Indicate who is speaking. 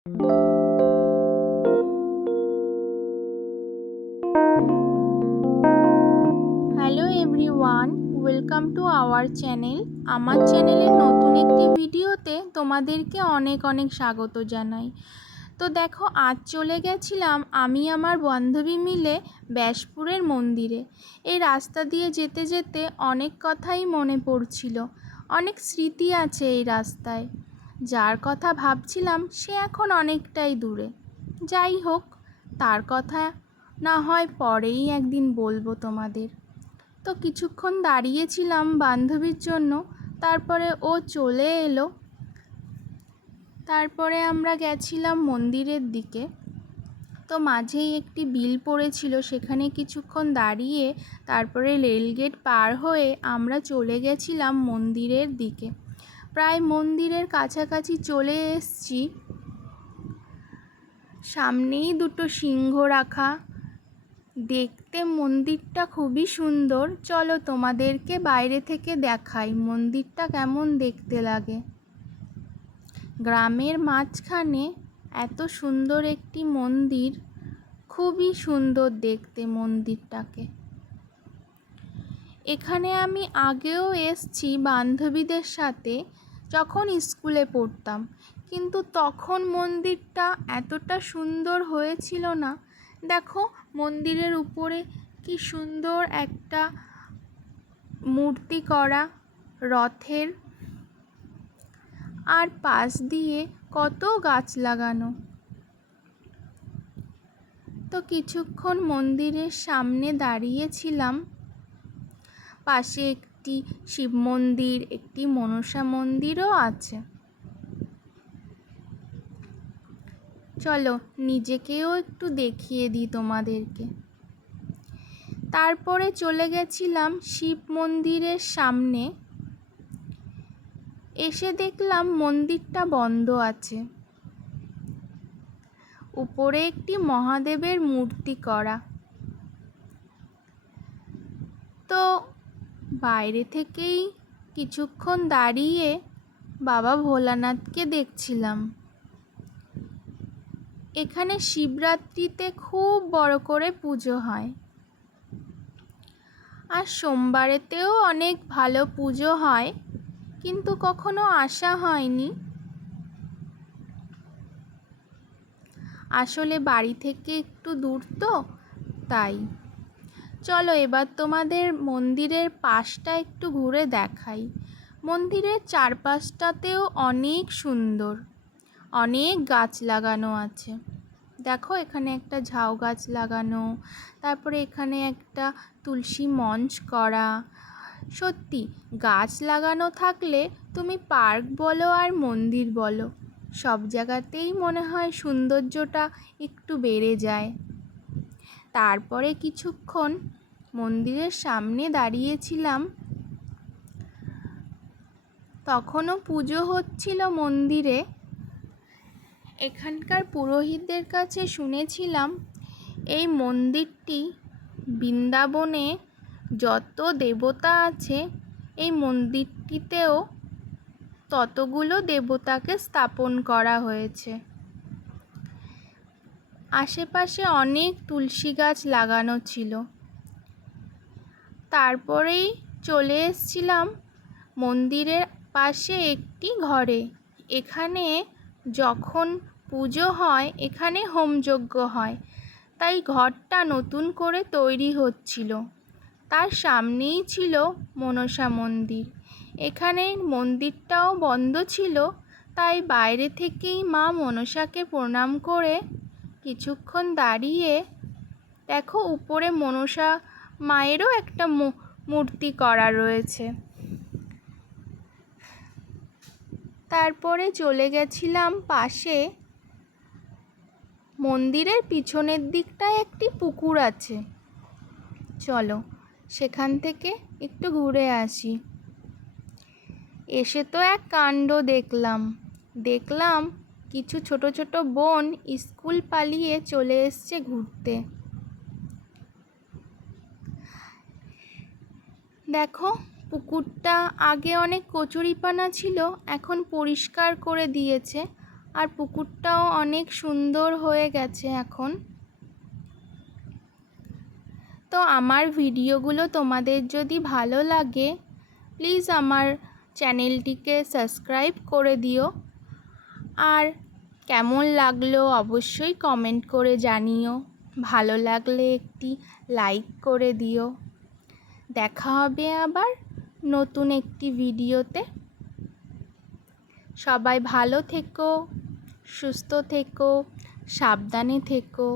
Speaker 1: Hello everyone welcome to our channel আমার চ্যানেলের নতুন একটি ভিডিওতে তোমাদেরকে অনেক অনেক স্বাগত জানাই। তো দেখো, আজ চলে গেছিলাম আমি আমার বান্ধবী মিলে ব্যাসপুরের মন্দিরে। এই রাস্তা দিয়ে যেতে যেতে অনেক কথাই মনে পড়ছিল। অনেক স্মৃতি আছে এই রাস্তায়। যার কথা ভাবছিলাম সে এখন অনেকটাই দূরে। যাই হোক, তার কথা না হয় পরেই একদিন বলব তোমাদের। তো কিছুক্ষণ দাঁড়িয়েছিলাম বান্ধবীর জন্য, তারপরে ও চলে এলো। তারপরে আমরা গেছিলাম মন্দিরের দিকে। তো মাঝেই একটি বিল পড়েছিল, সেখানে কিছুক্ষণ দাঁড়িয়ে তারপরে রেলগেট পার হয়ে আমরা চলে গেছিলাম মন্দিরের দিকে। প্রায় মন্দিরের কাছাকাছি চলে এসছি। সামনেই দুটো সিংহ রাখা। দেখতে মন্দিরটা খুবই সুন্দর। চলো তোমাদেরকে বাইরে থেকে দেখাই মন্দিরটা কেমন দেখতে লাগে। গ্রামের মাঝখানে এত সুন্দর একটি মন্দির, খুবই সুন্দর দেখতে মন্দিরটাকে। এখানে আমি আগেও এসছি বান্ধবীদের সাথে। যখন স্কুলে পড়তাম। কিন্তু তখন মন্দিরটা এতটা সুন্দর হয়েছিল না। দেখো, মন্দিরের উপরে কি সুন্দর একটা মূর্তি করা রথের। আর পাশ দিয়ে কত গাছ লাগানো। তো কিছুক্ষণ মন্দিরের সামনে দাঁড়িয়েছিলাম। পাশে একটি শিব মন্দির, একটি মনসা মন্দিরও আছে। চলো নিজেকেও একটু দেখিয়ে দিই তোমাদেরকে। তারপরে চলে গেছিলাম শিব মন্দিরের সামনে। এসে দেখলাম মন্দিরটা বন্ধ আছে। উপরে একটি মহাদেবের মূর্তি করা। তো বাইরে থেকেই কিছুক্ষণ দাঁড়িয়ে বাবা ভোলানাথকে দেখছিলাম। এখানে শিবরাত্রিতে খুব বড় করে পুজো হয়। আর সোমবারেতেও অনেক ভালো পুজো হয়, কিন্তু কখনো আসা হয়নি। আসলে বাড়ি থেকে একটু দূর তো, তাই। চলো এবার তোমাদের মন্দিরের পাশটা একটু ঘুরে দেখাই। মন্দিরের চারপাশটাতেও অনেক সুন্দর, অনেক গাছ লাগানো আছে। দেখো এখানে একটা ঝাউ গাছ লাগানো, তারপরে এখানে একটা তুলসী মঞ্চ করা। সত্যি, গাছ লাগানো থাকলে তুমি পার্ক বলো আর মন্দির বলো, সব জায়গাতেই মনে হয় সৌন্দর্যটা একটু বেড়ে যায়। তারপরে কিছুক্ষণ মন্দিরের সামনে দাঁড়িয়েছিলাম। তখনও পুজো হচ্ছিল মন্দিরে। এখানকার পুরোহিতদের কাছে শুনেছিলাম, এই মন্দিরটি বৃন্দাবনে যত দেবতা আছে, এই মন্দিরটিতেও ততগুলো দেবতাকে স্থাপন করা হয়েছে। আশেপাশে অনেক তুলসী গাছ লাগানো ছিল। তারপরেই চলে এসছিলাম মন্দিরের পাশে একটি ঘরে। এখানে যখন পুজো হয়, এখানে হোমযজ্ঞ হয়। তাই ঘরটা নতুন করে তৈরি হচ্ছিল। তার সামনেই ছিল মনসা মন্দির। এখানে মন্দিরটাও বন্ধ ছিল, তাই বাইরে থেকেই মা মনসাকে প্রণাম করে কিছুক্ষণ দাঁড়িয়ে দেখো উপরে মনসা মায়েরও একটা মূর্তি করা রয়েছে। তারপরে চলে গেছিলাম পাশে। মন্দিরের পিছনের দিকটায় একটি পুকুর আছে। চলো সেখান থেকে একটু ঘুরে আসি। এসে তো এক কাণ্ড দেখলাম। দেখলাম কিছু ছোট ছোট বোন স্কুল পালিয়ে চলে এসছে ঘুরতে। দেখো, পুকুরটা আগে অনেক কচুরিপানা ছিল, এখন পরিষ্কার করে দিয়েছে, আর পুকুরটাও অনেক সুন্দর হয়ে গেছে এখন। তো আমার ভিডিওগুলো তোমাদের যদি ভালো লাগে প্লিজ আমার চ্যানেলটিকে সাবস্ক্রাইব করে দিও। আর কেমন লাগল অবশ্যই কমেন্ট করে জানিও। ভালো লাগলে একটি লাইক করে দিও। দেখা হবে আবার নতুন একটি ভিডিওতে। সবাই ভালো থেকো, সুস্থ থেকো, সাবধানে থেকো।